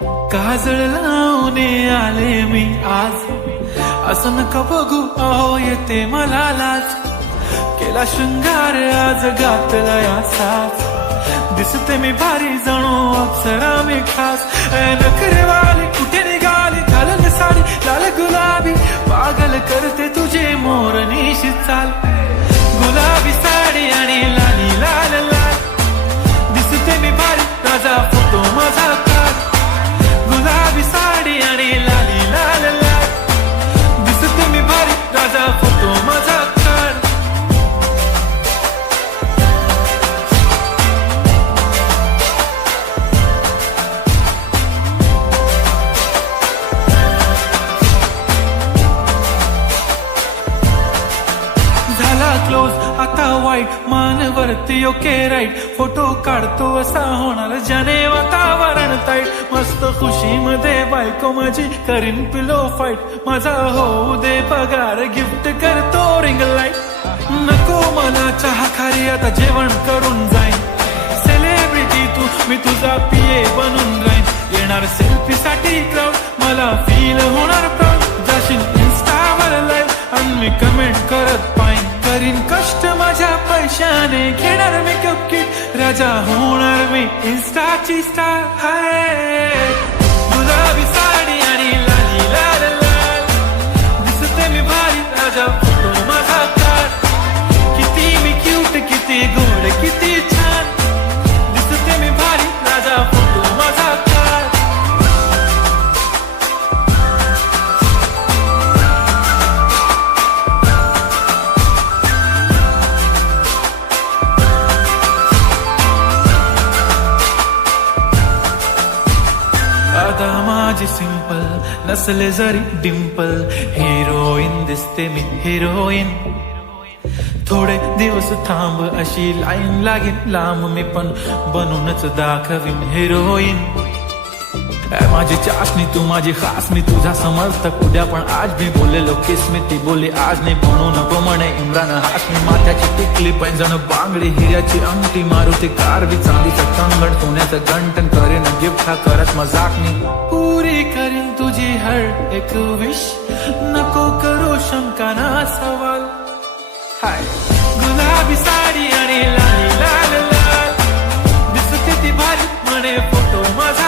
काजळ लावून आले मी आज, असं नका बघू अहो येते मला लाज. केला शृंगार आज घातला असाच, दिसते मी भारी जणू अप्सरा मी खास. नखरेवाली कुठे निघाली घालून साडी लाल गुलाबी, पागल करते तुझे मोरनीशी चाल. गुलाबी साडी आणि लाली लाल लाल, दिसते मी भारी राजा फोटो माझा काढ. गुलाबी साडी आणि लाली लाल लाल, दिसते मी भारी राजा फोटो माझा काढ. झाला क्लोज आता वाईट, मानवरती ओके राईट. फोटो काढतो असा होणार ज्याने वातावरण ताईट. मस्त खुशीमध्ये बायको माझी करीन पिलो फाईट. माझा होऊ दे पगार गिफ्ट करतो रिंग लाईट. नको मला चहा खारी आता जेवण करून जाईन. सेलिब्रिटी तू मी तुझा पिये बनून राहीन. येणार सेल्फी साठी क्राऊड मला फील होणार प्राऊड. जाशील इन्स्टावर लाईव्ह आणि मी कमेंट करत पाईन. करीन कष्ट माझ्या पैशाने घेणार मेकअप किट. राजा होणार मी इन्स्टाची स्टार. हाय गुलाबी साडी आणि लाली लाल लाल, दिसते मी भारी राजा फोटो माझा काढ. किती मी क्यूट किती गोड किती छान, दिसते मी भारी राजा फोटो माझा काढ. आता माझी सिंपल नसले जरी डिंपल, हिरोईन दिसते मी हिरोईन. थोडे दिवस थांब अशी लाईन लागेल लांब, मी पण बनूनच दाखवीन हिरोईन. माझी चाशनी तू माझी खास, मी तुझा समर्थक उद्या पण आज मी बोललेलो किस मी ती बोली आज नाही. बनू नको म्हणे इम्रान हाशमी. माथ्याची टिकली पैंजण बांगडी हिऱ्याची अंगठी, मारुती कारवी चांदीचं कंगण सोन्याचं गंटन. करेन गिफ्ट हा करत मजाक मी, पुरी करीन तुझी हर एक विश. नको करू शंका ना सवाल. हाय गुलाबी साडी आणि लाली लाल लाल, दिसते ती भारी म्हणे फोटो माझा